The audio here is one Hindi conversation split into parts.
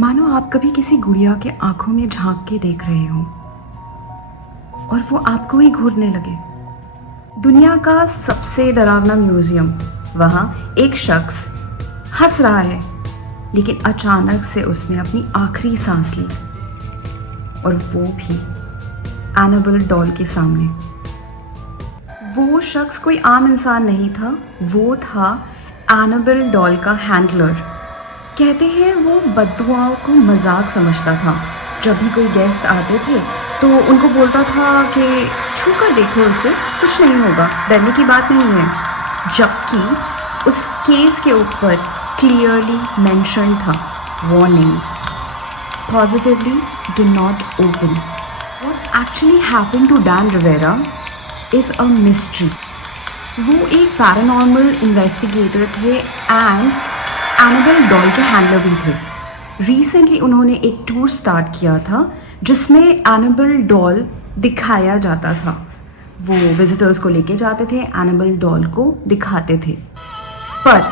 मानो आप कभी किसी गुड़िया के आंखों में झांक के देख रहे हो और वो आपको ही घूरने लगे। दुनिया का सबसे डरावना म्यूजियम, वहाँ एक शख्स हंस रहा है, लेकिन अचानक से उसने अपनी आखिरी सांस ली, और वो भी एनाबेल डॉल के सामने। वो शख्स कोई आम इंसान नहीं था, वो था एनाबेल डॉल का हैंडलर। कहते हैं वो बद्दुआओं को मजाक समझता था। जब भी कोई गेस्ट आते थे तो उनको बोलता था कि छू कर देखो उसे, कुछ नहीं होगा, डरने की बात नहीं है। जबकि उस केस के ऊपर क्लियरली मेंशन था, warning, positively do not open. What actually happened to Dan Rivera is a mystery. वो एक पैरानॉर्मल इन्वेस्टिगेटर थे एंड एनाबेल डॉल के हैंडलर भी थे। रिसेंटली उन्होंने एक टूर स्टार्ट किया था जिसमें एनाबेल डॉल दिखाया जाता था। वो विजिटर्स को लेके जाते थे, एनाबेल डॉल को दिखाते थे। पर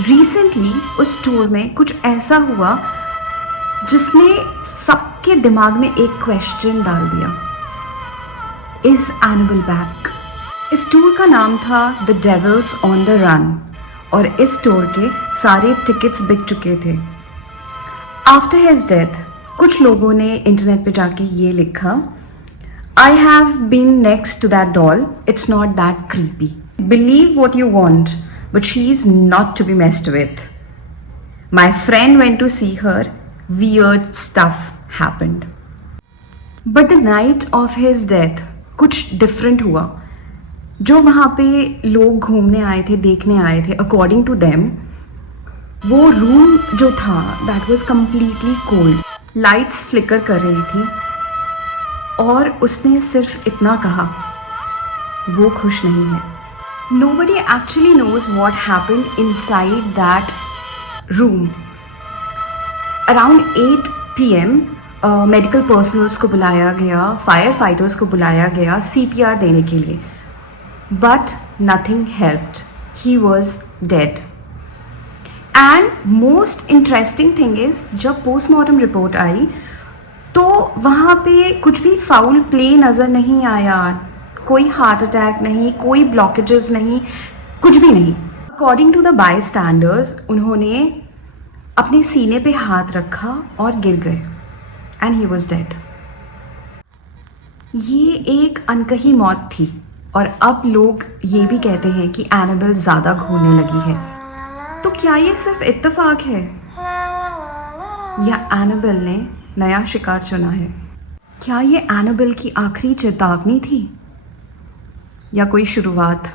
रिसेंटली उस टूर में कुछ ऐसा हुआ जिसने सबके दिमाग में एक क्वेश्चन डाल दिया, इज एनाबेल बैक? इस टूर का नाम था the devil's on the run, और इस टूर के सारे टिकट्स बिक चुके थे। आफ्टर हिज डेथ कुछ लोगों ने इंटरनेट पे जाके ये लिखा, I have been next to that doll, it's not that creepy, believe what you want but she is not to be messed with, my friend went to see her, weird stuff happened. But the night of his death कुछ डिफरेंट हुआ। जो वहाँ पे लोग घूमने आए थे, देखने आए थे, अकॉर्डिंग टू देम वो रूम जो था that was completely cold, lights flicker कर रही थी, और उसने सिर्फ इतना कहा, वो खुश नहीं है। Nobody actually knows what happened inside that room. Around 8 PM medical personnels को बुलाया गया, फायर फाइटर्स को बुलाया गया CPR देने के लिए, but nothing helped. He was dead. And most interesting thing is, जब पोस्टमार्टम रिपोर्ट आई तो वहाँ पे कुछ भी फाउल प्ले नज़र नहीं आया, कोई हार्ट अटैक नहीं, कोई ब्लॉकेजेस नहीं, कुछ भी नहीं। According to the bystanders उन्होंने अपने सीने पे हाथ रखा और गिर गए, एंड ही वॉज डेड। ये एक अनकही मौत थी, और अब लोग ये भी कहते हैं कि एनाबेल ज़्यादा घूरने लगी है। तो क्या ये सिर्फ इत्तेफाक है, या एनाबेल ने नया शिकार चुना है? क्या ये एनाबेल की आखिरी चेतावनी थी, या कोई शुरुआत?